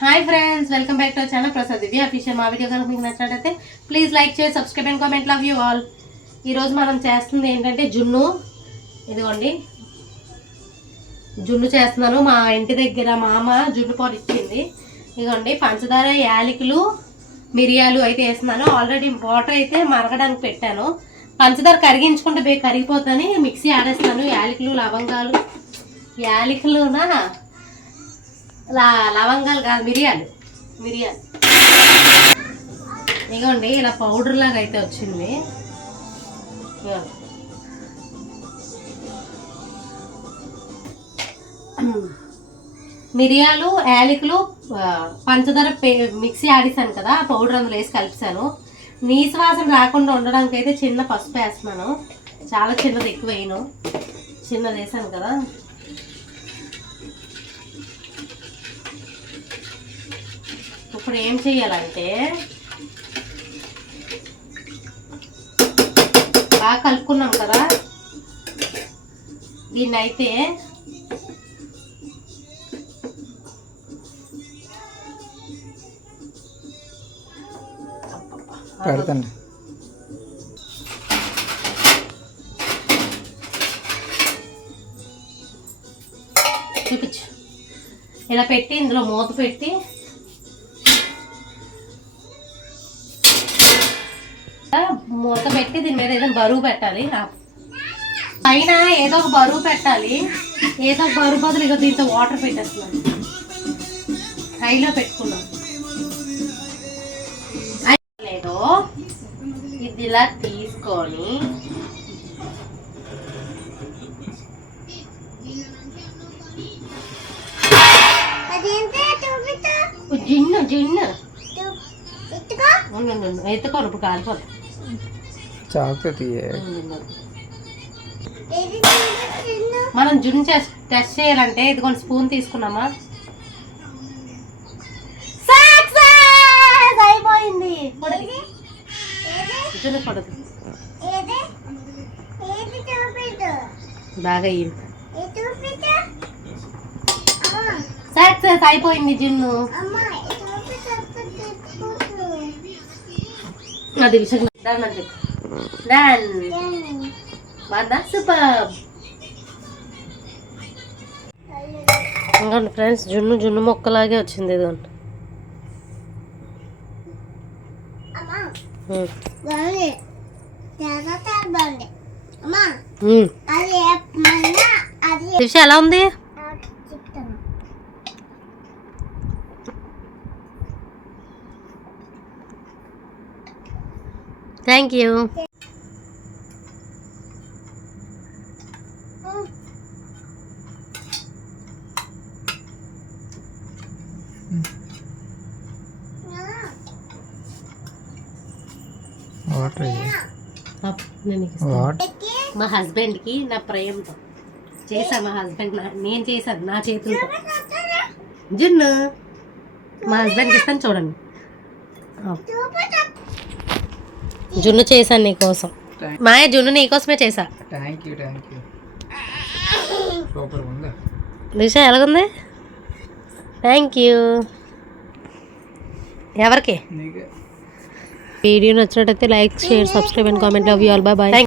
Hi friends, welcome back to our channel Prasad Divya official. మా video కనుక మీకు నచ్చినట్లయితే ప్లీజ్ లైక్ చేసి subscribe and comment. Love you all. ఈరోజు మనం చేస్తుంది ఏంటంటే జున్ను. ఇదిగోండి జున్ను చేస్తున్నాను. మా ఇంటి దగ్గర మా అమ్మ జున్ను పొడి ఇచ్చింది. ఇదిగోండి పంచదార, యాలకులు, మిరియాలు అయితే వేస్తున్నాను. ఆల్రెడీ వాటర్ అయితే మరగడానికి పెట్టాను. పంచదార కరిగించుకుంటే కరిగిపోతుందని మిక్సీ ఆడేస్తున్నాను. యాలకులు, లవంగాలు, యాలకులునా లవంగాలు కాదు, మిరియాలు ఇగోండి ఇలా పౌడర్ లాగా అయితే వచ్చింది. మిరియాలు, యాలకులు, పంచదార మిక్సీ ఆడిస్తాను కదా, పౌడర్ అందులో వేసి కలిపాను. నీసు వాసన రాకుండా ఉండడానికి అయితే చిన్న పసుపు వేస్తున్నాను. చాలా చిన్నది, ఎక్కువ వేయను. చిన్నది వేసాను కదా. ఇప్పుడు ఏం చెయ్యాలంటే బాగా కలుపుకున్నాం కదా, దీన్ని అయితే పెడతండి. చూపించు. ఇలా పెట్టి ఇందులో మూత పెట్టి మూత పెట్టి దీని మీద ఏదైనా బరువు పెట్టాలి. పైన ఏదో ఒక బరువు పెట్టాలి. ఏదో ఒక బరువు బదులు ఇక దీంతో వాటర్ పెట్టేస్తున్నాను. హైలో పెట్టుకున్నాం. లేదో ఇది ఇలా తీసుకొని జిన్ను ఎత్తుకోరు, ఇప్పుడు కాలిపోతుంది. మనం జున్ను టెస్ట్ చేయాలంటే ఇదిగోండి స్పూన్ తీసుకున్నామా, అయిపోయింది. జున్ను పడదు బాగా సక్సెస్ అయిపోయింది జున్ను. అది విషయం సూపర్. ఇంకోండి ఫ్రెండ్స్, జున్ను మొక్కలాగే వచ్చింది. ఇదిగోండి విషయం ఎలా ఉంది? Thank you. మా హస్బెండ్కి నా ప్రేమతో చేసా. మా హస్బెండ్ నేను చేశాను నా చేతులతో జున్ను. మా హస్బెండ్కి ఇస్తాను, చూడండి. జున్ను చేశాను నీకోసం. మాయ జున్ను నీకోసమే చేసా. దిశ ఎలాగుంది? Thank you. ఎవరికి? వీడియో నచ్చినట్టయితే like, share, subscribe and comment. Love you all. Bye bye.